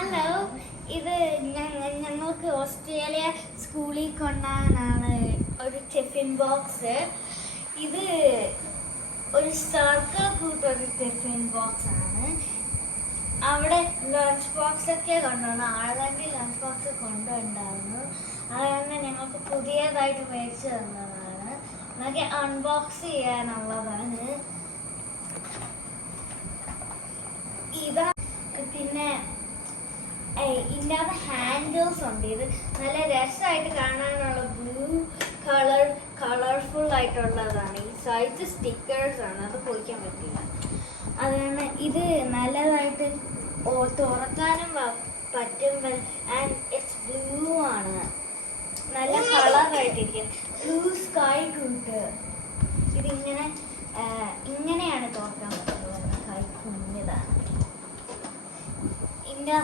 Hello, ഇത് ഞങ്ങൾക്ക് Australia സ്കൂളിൽ കൊണ്ടുപോകാനാണ് ഒരു ടിഫിൻ ബോക്സ്. ഇത് ഒരു സർക്കിൾ കൂട്ടൊരു ടിഫിൻ ബോക്സ് ആണ്. അവിടെ ലഞ്ച് ബോക്സ് ഒക്കെ കൊണ്ടുപോകണം. ആളുടെ ലഞ്ച് ബോക്സ് കൊണ്ടുപോയിട്ടുണ്ടായിരുന്നു. അതുകൊണ്ട് ഞങ്ങൾക്ക് പുതിയതായിട്ട് മേടിച്ചു തന്നതാണ്. നമുക്ക് അൺബോക്സ് ചെയ്യാനുള്ളതാണ്. ഇതാ പിന്നെ ഇതിൻ്റെ ഹാൻഡിൽസ് ഉണ്ട്. ഇത് നല്ല രസമായിട്ട് കാണാനുള്ള ബ്ലൂ കളർഫുൾ ആയിട്ടുള്ളതാണ്. ഈ സൈഡ് സ്റ്റിക്കേഴ്സ് ആണ്, അത് പൊളിക്കാൻ പറ്റില്ല. അതാണ് ഇത് നല്ലതായിട്ട് തുറക്കാനും പറ്റും. ആൻഡ് ഇറ്റ്സ് ബ്ലൂ ആണ്, നല്ല കളറായിട്ടിരിക്കും. ബ്ലൂ സ്കൈ കൂട്ട്. ഇതിങ്ങനെ ഇങ്ങനെയാണ് തുറക്കാൻ പറ്റുന്നത്. കൈ കുഞ്ഞതാണ്. ഇതിൻ്റെ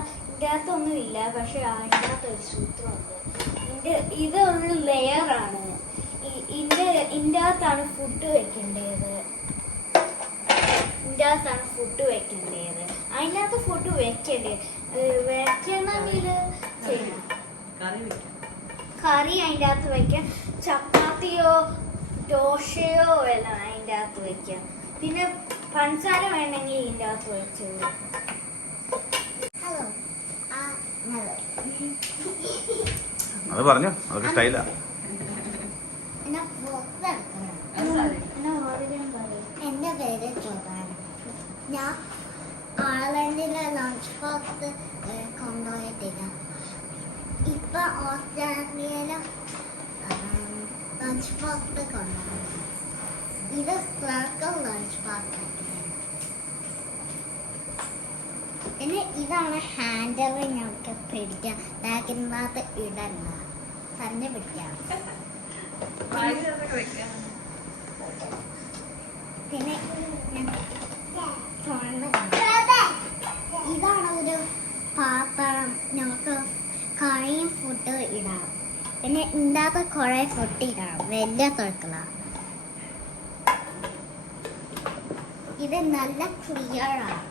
അകത്തൊന്നും ഇല്ല, പക്ഷെ അതിൻ്റെ അകത്ത് ഒരു സൂത്രമുണ്ട്. ഇത് ഒരു ലെയറാണ്. ഇതിൻ്റെ അകത്താണ് ഫുഡ് വെക്കേണ്ടത്. അതിനകത്ത് ഫുഡ് വെക്കണമെങ്കിൽ ചെയ്യണം. കറി അതിൻ്റെ അകത്ത് വെക്കാം. ചപ്പാത്തിയോ ദോശയോ എല്ലാം അതിൻ്റെ അകത്ത് വെക്കാം. പിന്നെ പഞ്ചസാര വേണമെങ്കിൽ ഇതിൻ്റെ അകത്ത് വെച്ചത്. അത് പറഞ്ഞോ, അതൊക്കെ സ്റ്റൈലാ. എന്റെ പേര് ജോബാന. ഞാൻ ആളൻഡിലെ ലഞ്ച് ബോക്സ് കൊണ്ടുപോയിട്ടില്ല. ഇപ്പൊ ഓസ്ട്രേലിയയിലെ ലഞ്ച് ബോക്സ് കൊണ്ടുപോയി. ഇത് സർക്കിൾ ലഞ്ച് ബോക്സ്. പിന്നെ ഇതാണ് ഹാൻഡിൽ. ഞങ്ങൾക്ക് പിടിക്കാം. ബാഗിനകത്ത് ഇടണ്ട, തന്നെ പിടിക്കാം. പിന്നെ ഇതാണ് ഒരു പാത്രം. ഞങ്ങൾക്ക് കറിയും ഫുഡ് ഇടാം. പിന്നെ ഇതിനകത്ത് കുറെ ഫുഡ് ഇടാം. വലിയ സർക്കിളാണ്. ഇത് നല്ല ക്ലിയർ ആണ്.